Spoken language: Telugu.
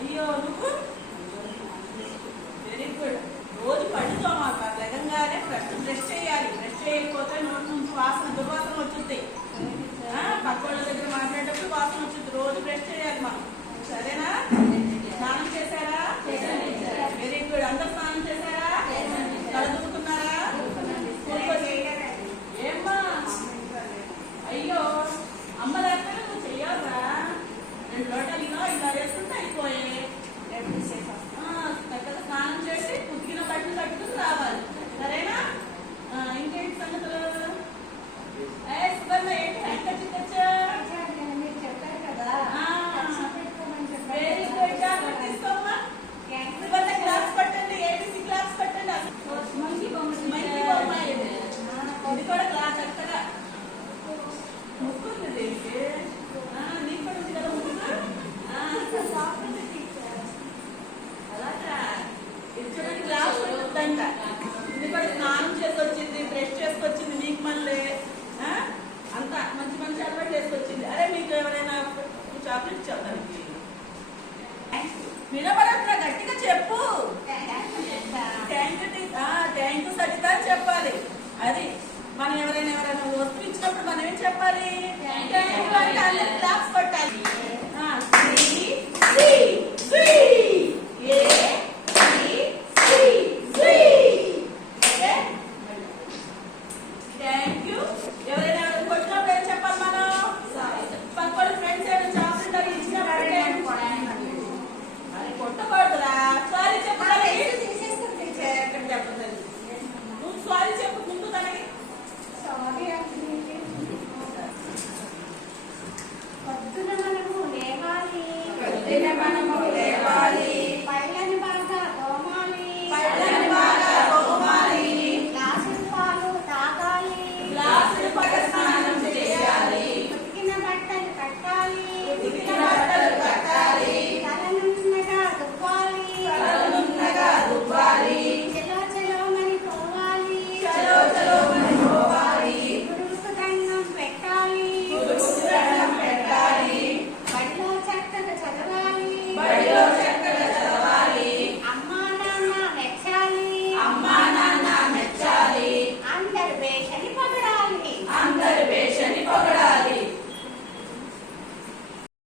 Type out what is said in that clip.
哎呀，老公。నిలబడకురా గట్టిగా చెప్పు. Thank you thank you Sajitha చెప్పాలి. అది మనం ఎవరైనా ఎవరైనా వస్తువు ఇచ్చినప్పుడు మనం ఏం చెప్పాలి. Thank you